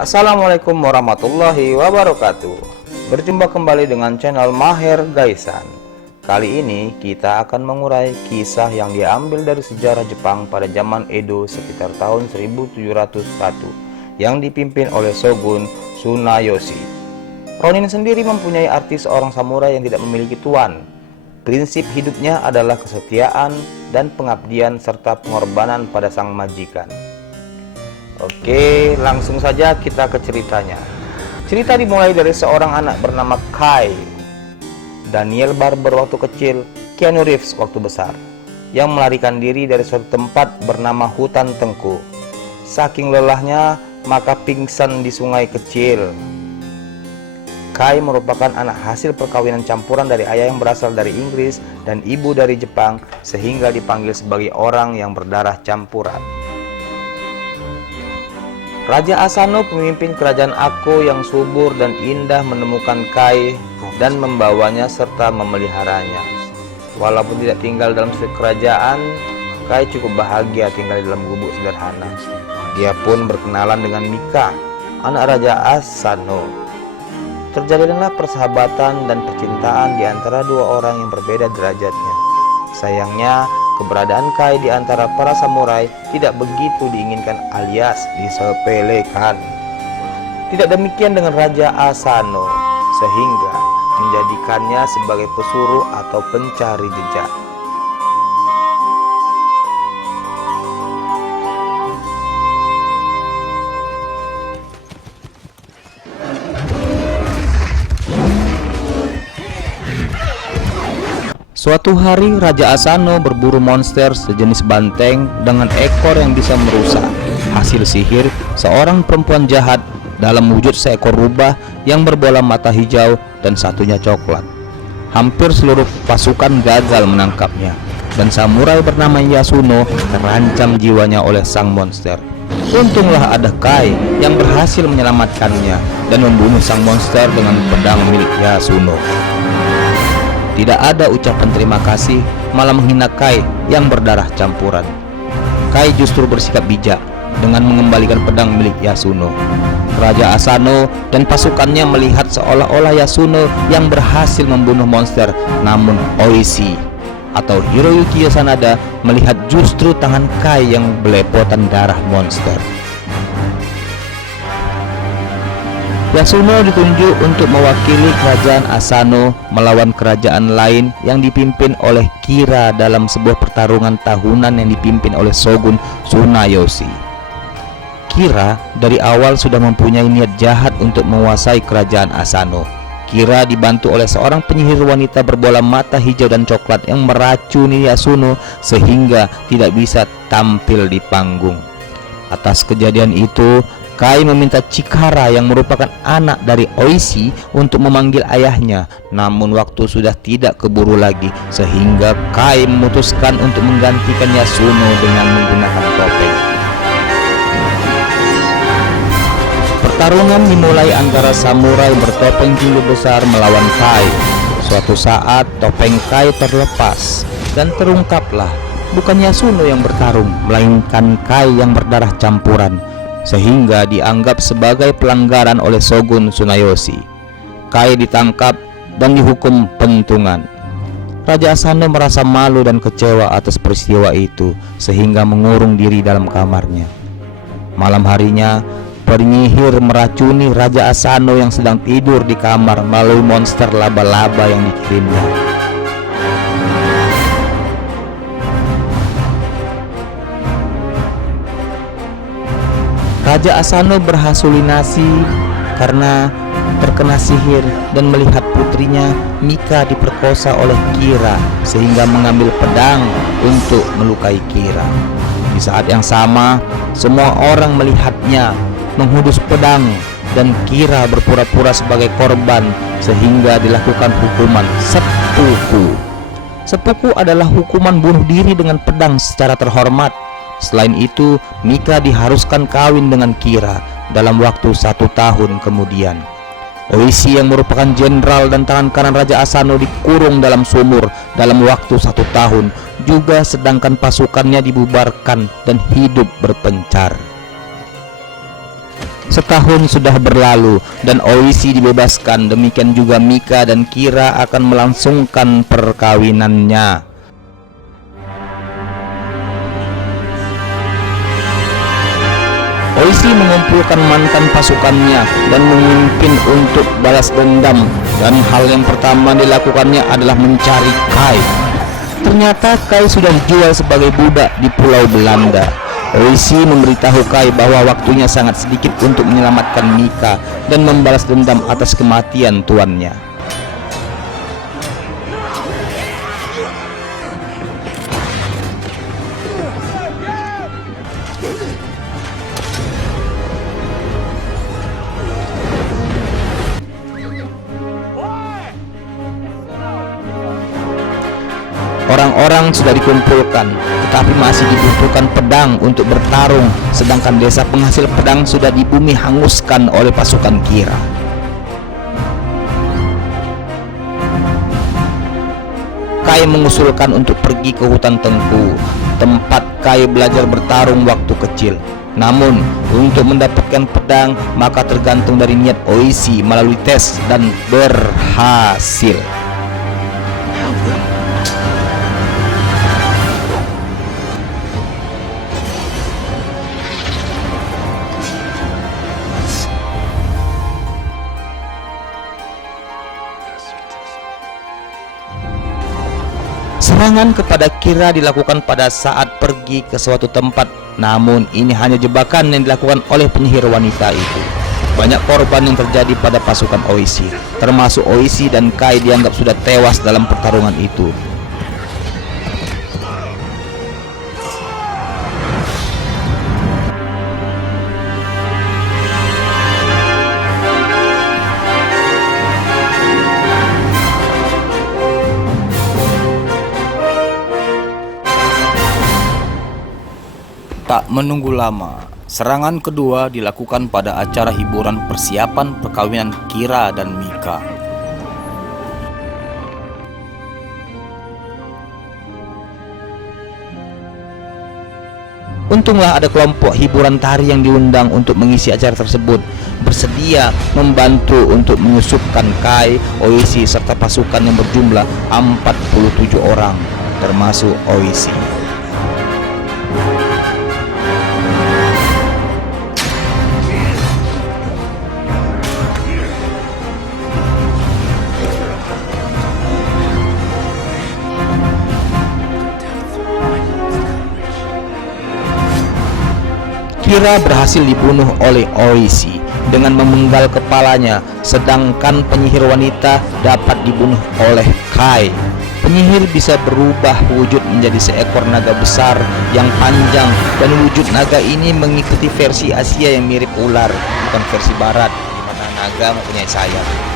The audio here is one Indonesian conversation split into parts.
Assalamualaikum warahmatullahi wabarakatuh. Berjumpa kembali dengan channel Maher Gaisan. Kali ini kita akan mengurai kisah yang diambil dari sejarah Jepang pada zaman Edo sekitar tahun 1701 yang dipimpin oleh Shogun Tsunayoshi. Ronin sendiri mempunyai arti seorang samurai yang tidak memiliki tuan. Prinsip hidupnya adalah kesetiaan dan pengabdian serta pengorbanan pada sang majikan. Oke, langsung saja kita ke ceritanya. Cerita dimulai dari seorang anak bernama Kai. Daniel Barber waktu kecil, Keanu Reeves waktu besar, yang melarikan diri dari suatu tempat bernama Hutan Tengku. Saking lelahnya, maka pingsan di sungai kecil. Kai merupakan anak hasil perkawinan campuran dari ayah yang berasal dari Inggris dan ibu dari Jepang, sehingga dipanggil sebagai orang yang berdarah campuran. Raja Asano, pemimpin kerajaan Ako yang subur dan indah, menemukan Kai dan membawanya serta memeliharanya. Walaupun tidak tinggal dalam kerajaan, Kai cukup bahagia tinggal di dalam gubuk sederhana. Dia pun berkenalan dengan Mika, anak Raja Asano. Terjalinlah persahabatan dan percintaan di antara dua orang yang berbeda derajatnya. Sayangnya, keberadaan Kai di antara para samurai tidak begitu diinginkan alias disepelekan. Tidak demikian dengan Raja Asano, sehingga menjadikannya sebagai pesuruh atau pencari jejak. Suatu hari Raja Asano berburu monster sejenis banteng dengan ekor yang bisa merusak. Hasil sihir seorang perempuan jahat dalam wujud seekor rubah yang berbola mata hijau dan satunya coklat. Hampir seluruh pasukan gagal menangkapnya, dan samurai bernama Yasuno terancam jiwanya oleh sang monster. Untunglah ada Kai yang berhasil menyelamatkannya dan membunuh sang monster dengan pedang milik Yasuno. Tidak ada ucapan terima kasih, malah menghina Kai yang berdarah campuran. Kai justru bersikap bijak dengan mengembalikan pedang milik Yasuno. Raja Asano dan pasukannya melihat seolah-olah Yasuno yang berhasil membunuh monster, namun Oishi atau Hiroyuki Yasanada melihat justru tangan Kai yang belepotan darah monster. Yasuno ditunjuk untuk mewakili kerajaan Asano melawan kerajaan lain yang dipimpin oleh Kira dalam sebuah pertarungan tahunan yang dipimpin oleh Shogun Tsunayoshi. Kira dari awal sudah mempunyai niat jahat untuk menguasai kerajaan Asano. Kira dibantu oleh seorang penyihir wanita berbola mata hijau dan coklat yang meracuni Yasuno sehingga tidak bisa tampil di panggung. Atas kejadian itu, Kai meminta Chikara yang merupakan anak dari Oishi untuk memanggil ayahnya, namun waktu sudah tidak keburu lagi sehingga Kai memutuskan untuk menggantikan Yasuno dengan menggunakan topeng. Pertarungan dimulai antara samurai bertopeng tinggi besar melawan Kai. Suatu saat topeng Kai terlepas dan terungkaplah bukan Yasuno yang bertarung, melainkan Kai yang berdarah campuran, sehingga dianggap sebagai pelanggaran oleh Shogun Tsunayoshi. Kai ditangkap dan dihukum pentungan. Raja Asano merasa malu dan kecewa atas peristiwa itu sehingga mengurung diri dalam kamarnya. Malam harinya, penyihir meracuni Raja Asano yang sedang tidur di kamar melalui monster laba-laba yang dikirimnya. Raja Asano berhalusinasi karena terkena sihir dan melihat putrinya Mika diperkosa oleh Kira sehingga mengambil pedang untuk melukai Kira. Di saat yang sama, semua orang melihatnya menghunus pedang dan Kira berpura-pura sebagai korban sehingga dilakukan hukuman seppuku. Seppuku adalah hukuman bunuh diri dengan pedang secara terhormat. Selain itu, Mika diharuskan kawin dengan Kira dalam waktu 1 tahun kemudian. Oishi yang merupakan jenderal dan tangan kanan Raja Asano dikurung dalam sumur dalam waktu 1 tahun juga, sedangkan pasukannya dibubarkan dan hidup berpencar. Setahun sudah berlalu dan Oishi dibebaskan, demikian juga Mika dan Kira akan melangsungkan perkawinannya. Oishi mengumpulkan mantan pasukannya dan memimpin untuk balas dendam, dan hal yang pertama dilakukannya adalah mencari Kai. Ternyata Kai sudah dijual sebagai budak di Pulau Belanda. Oishi memberitahu Kai bahwa waktunya sangat sedikit untuk menyelamatkan Mika dan membalas dendam atas kematian tuannya. Orang-orang sudah dikumpulkan, tetapi masih dibutuhkan pedang untuk bertarung, sedangkan desa penghasil pedang sudah di bumi hanguskan oleh pasukan Kira. Kai mengusulkan untuk pergi ke hutan Tengku, tempat Kai belajar bertarung waktu kecil. Namun, untuk mendapatkan pedang, maka tergantung dari niat Oishi melalui tes dan berhasil. Serangan kepada Kira dilakukan pada saat pergi ke suatu tempat, namun ini hanya jebakan yang dilakukan oleh penyihir wanita itu. Banyak korban yang terjadi pada pasukan Oishi, termasuk Oishi dan Kai dianggap sudah tewas dalam pertarungan itu. Tak menunggu lama, serangan kedua dilakukan pada acara hiburan persiapan perkawinan Kira dan Mika. Untunglah ada kelompok hiburan tari yang diundang untuk mengisi acara tersebut, bersedia membantu untuk menyusupkan Kai, Oishi, serta pasukan yang berjumlah 47 orang, termasuk Oishi. Kira berhasil dibunuh oleh Oishi dengan memenggal kepalanya, sedangkan penyihir wanita dapat dibunuh oleh Kai. Penyihir bisa berubah wujud menjadi seekor naga besar yang panjang, dan wujud naga ini mengikuti versi Asia yang mirip ular, bukan versi barat di mana naga mempunyai sayap.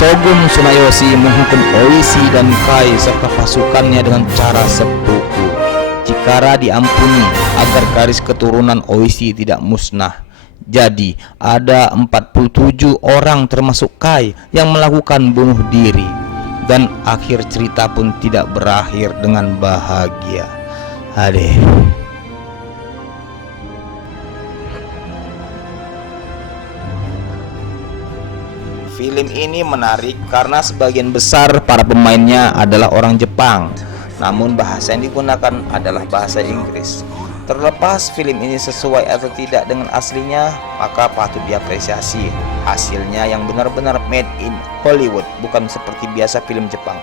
Shogun Tsunayoshi menghukum Oishi dan Kai serta pasukannya dengan cara seppuku. Chikara diampuni agar garis keturunan Oishi tidak musnah. Jadi ada 47 orang termasuk Kai yang melakukan bunuh diri. Dan akhir cerita pun tidak berakhir dengan bahagia. Aduh. Film ini menarik karena sebagian besar para pemainnya adalah orang Jepang, namun bahasa yang digunakan adalah bahasa Inggris. Terlepas film ini sesuai atau tidak dengan aslinya, maka patut diapresiasi. Hasilnya yang benar-benar made in Hollywood, bukan seperti biasa film Jepang.